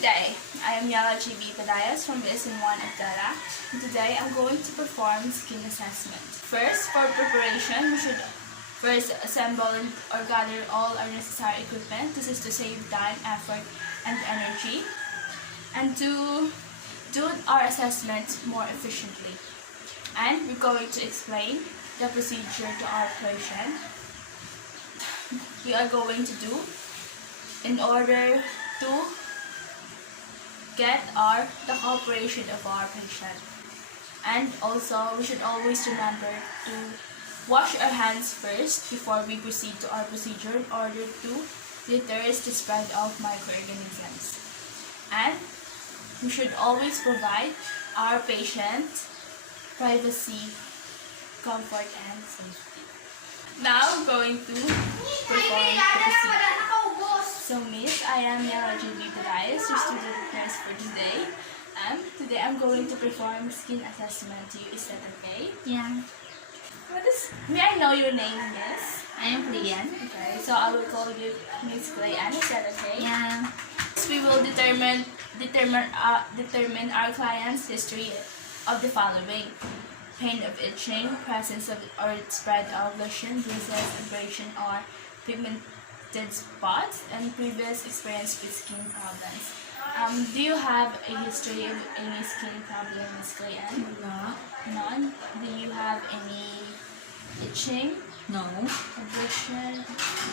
Good day, I am Yala GB Padayas from SN1 Abdala, and today I'm going to perform skin assessment. First, for preparation, we should first assemble or gather all our necessary equipment. This is to save time, effort, and energy, and to do our assessment more efficiently. And we're going to explain the procedure to our patient. We are going to do in order to get the cooperation of our patient. And also, we should always remember to wash our hands first before we proceed to our procedure in order to deter the spread of microorganisms. And we should always provide our patient privacy, comfort, and safety. Now, I'm going to perform the procedure. So, Miss, I am Yara GB Padayas, your student nurse for today. Today I'm going to perform skin assessment to you. Is that okay? Yeah. May I know your name, Miss? I am Clean. Okay, so I will call you Miss Clayan. Is that okay? Yeah. We will determine our client's history of the following: pain of itching, presence of or spread of lesion, bruises, abrasion, or pigmented spots, and previous experience with skin problems. Do you have a history of any skin problem, Miss Clayan? No. None. Do you have any itching, No. abrasion,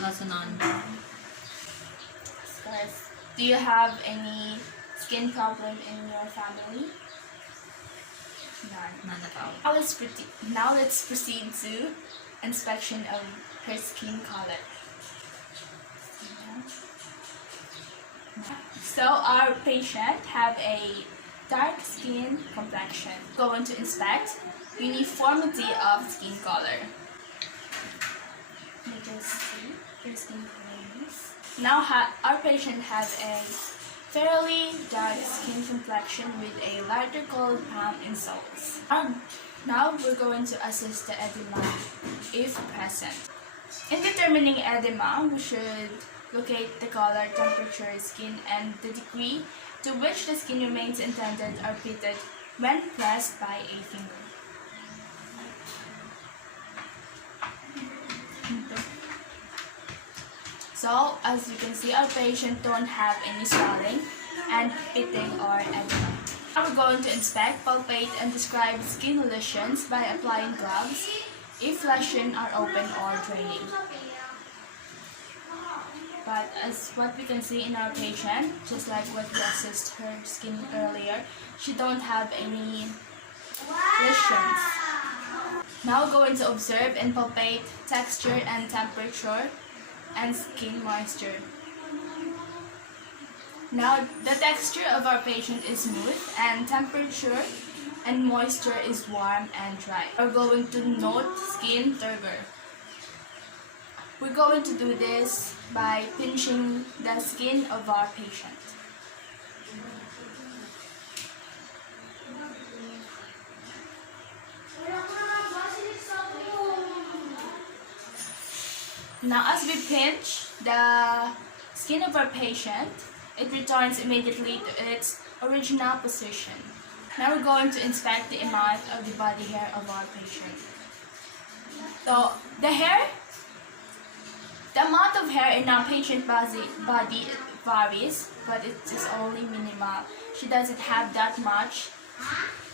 Also none. scars? Do you have any skin problem in your family? None. None at all. Now let's proceed to inspection of her skin color. So our patient have a dark skin complexion. Going to inspect uniformity of skin color. You can see her skin color is. Now our patient has a fairly dark skin complexion with a lighter colored palm and soles. Now we're going to assess the edema if present. In determining edema, we should locate the color, temperature, skin, and the degree to which the skin remains indented or pitted when pressed by a finger. So, as you can see, our patient don't have any swelling and pitting or edema. Now we're going to inspect, palpate, and describe skin lesions by applying gloves if lesions are open or draining. But as what we can see in our patient, just like what we assessed her skin earlier, she don't have any lesions. Now we're going to observe and palpate texture and temperature and skin moisture. Now the texture of our patient is smooth and temperature and moisture is warm and dry. We're going to note skin turgor. We're going to do this by pinching the skin of our patient. Now as we pinch the skin of our patient, it returns immediately to its original position. Now we're going to inspect the amount of the body hair of our patient. So the amount of hair in our patient body varies, but it is only minimal. She doesn't have that much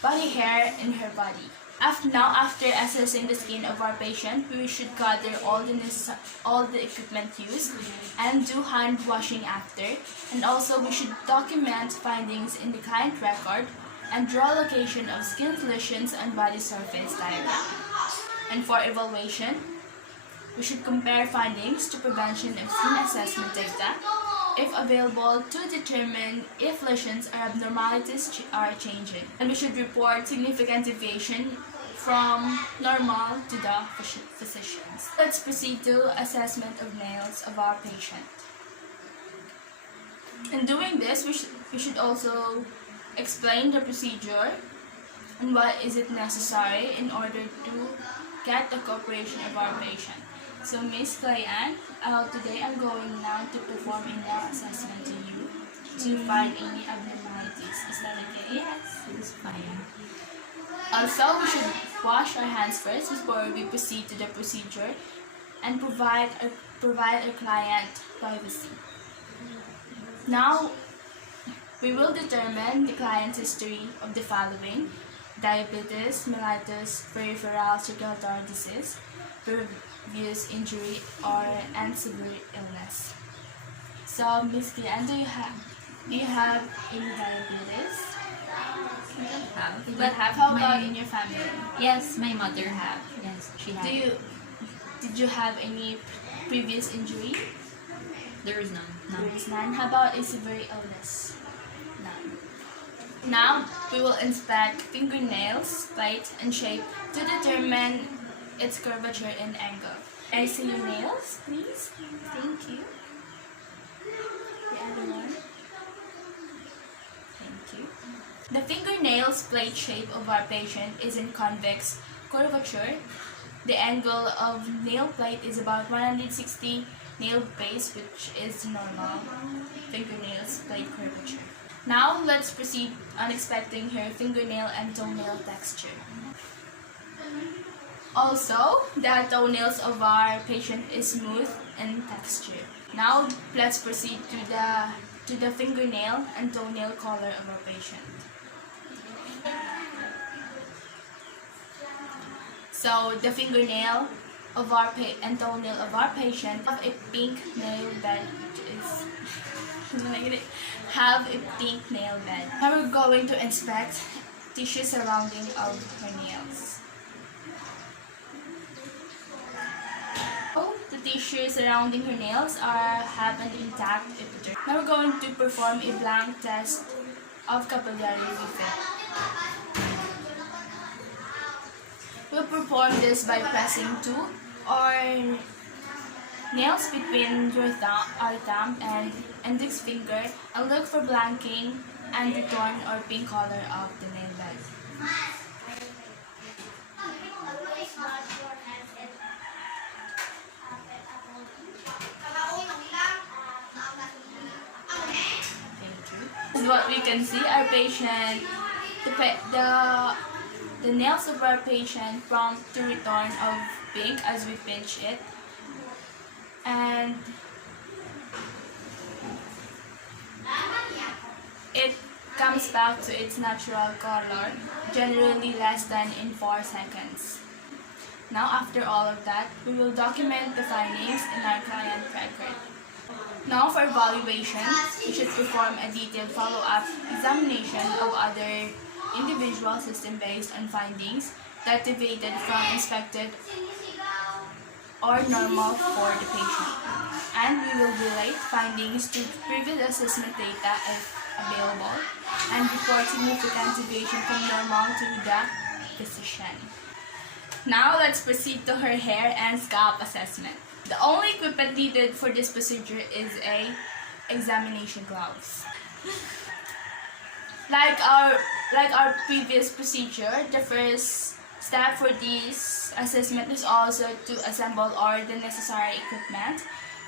body hair in her body. After assessing the skin of our patient, we should gather all the equipment used and do hand washing after. And also we should document findings in the client record and draw location of skin lesions and body surface diagram. And for evaluation, we should compare findings to prevention of skin assessment data, if available, to determine if lesions or abnormalities are changing. And we should report significant deviation from normal to the physicians. Let's proceed to assessment of nails of our patient. In doing this, we should also explain the procedure and what is it necessary in order to get the cooperation of our patient. So Miss Clayan, today I'm going now to perform a nail assessment to you. to find any abnormalities. Is that okay? Yes, it's fine. Also, we should wash our hands first before we proceed to the procedure and provide our client privacy. Now, we will determine the client's history of the following: diabetes, mellitus, peripheral circulatory disease, previous injury, and severe illness. So, Miss Kian, do you have any diabetes? I don't have. But how about in your family? Yes, my mother have. Yes, she had. Did you have any previous injury? There is none. There is none. How about a severe illness? None. Now, we will inspect fingernails, height, and shape to determine its curvature and angle. Can I see your nails, please? Thank you. The other one. Thank you. The fingernails plate shape of our patient is in convex curvature. The angle of nail plate is about 160 nail base, which is normal fingernails plate curvature. Now, let's proceed on inspecting her fingernail and toenail texture. Also, the toenails of our patient is smooth in texture. Now, let's proceed to the fingernail and toenail color of our patient. So, the fingernail of our and toenail of our patient have a pink nail bed, which is have a pink nail bed. Now we're going to inspect tissue surrounding of her nails. The tissue surrounding her nails have an intact epidermis. Now we're going to perform a blank test of capillary refit. We'll perform this by pressing two or nails between our thumb and index finger and look for blanking and the torn or pink color of the nail bed. This is what we can see. Our patient, the nails of our patient prompt to return of pink as we pinch it, and it comes back to its natural color, generally less than in 4 seconds. Now, after all of that, we will document the findings in our client record. Now, for evaluation, we should perform a detailed follow-up examination of other individual system based on findings that deviated from expected or normal for the patient. And we will relate findings to previous assessment data if available and report significant deviation from normal to the physician. Now let's proceed to her hair and scalp assessment. The only equipment needed for this procedure is a examination gloves. Like our previous procedure, the first step for this assessment is also to assemble all the necessary equipment.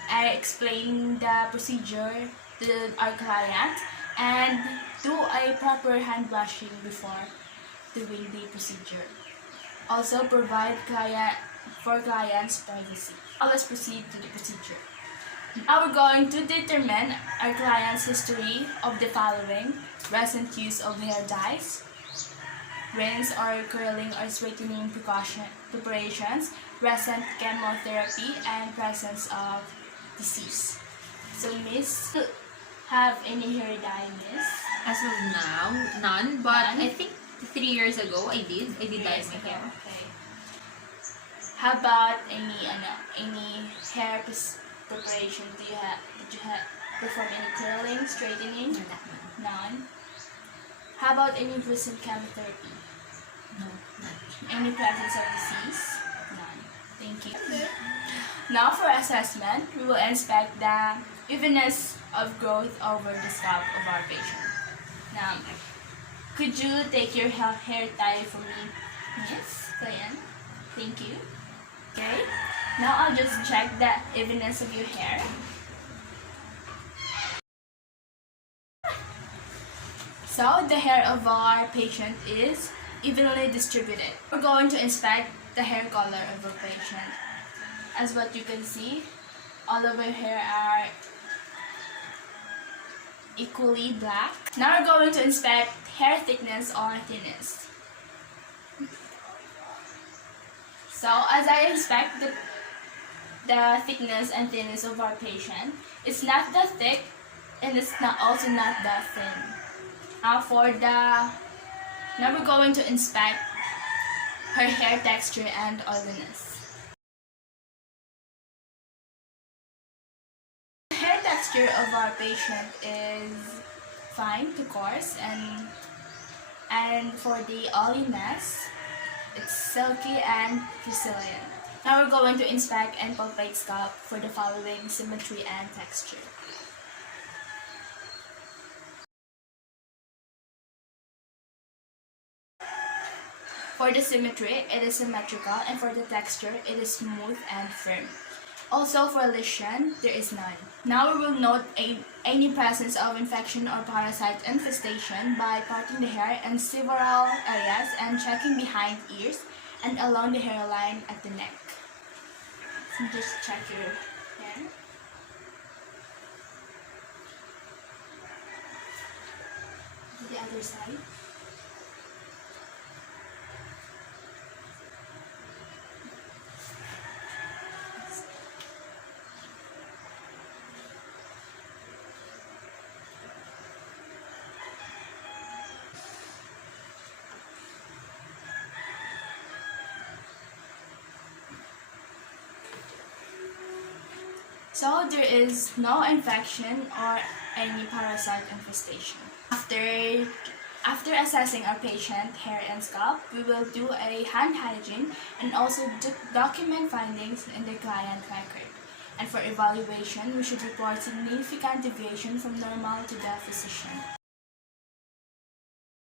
I explain the procedure to our client and do a proper hand washing before doing the procedure. Also provide client's privacy. Now let's proceed to the procedure. Now we're going to determine our client's history of the following: recent use of hair dyes, rinse or curling or straightening preparations, recent chemotherapy, and presence of disease. So, Miss, have any hair dye, Miss? As of now, none. But I think 3 years ago, I did dye my hair. Okay. How about any hair preparation? Did you perform any curling, straightening? None. How about any recent chemotherapy? No, none. Any presence of disease? None. Thank you. Now for assessment, we will inspect the evenness of growth over the scalp of our patient. Now, could you take your hair tie for me? Yes, Diane. Thank you. Okay. Now I'll just check the evenness of your hair. So the hair of our patient is evenly distributed. We're going to inspect the hair color of our patient. As what you can see, all of her hair are equally black. Now we're going to inspect hair thickness or thinness. So as I inspect the thickness and thinness of our patient, it's not that thick and it's also not that thin. Now we're going to inspect her hair texture and oiliness. The hair texture of our patient is fine to coarse, and for the oiliness, it's silky and resilient. Now we're going to inspect and palpate scalp for the following symmetry and texture. For the symmetry, it is symmetrical, and for the texture, it is smooth and firm. Also for lesion, there is none. Now we will note any presence of infection or parasite infestation by parting the hair in several areas and checking behind ears and along the hairline at the neck. So just check your hair. The other side. So there is no infection or any parasite infestation. After assessing our patient hair and scalp, we will do a hand hygiene and also document findings in the client record. And for evaluation, we should report significant deviation from normal to the physician.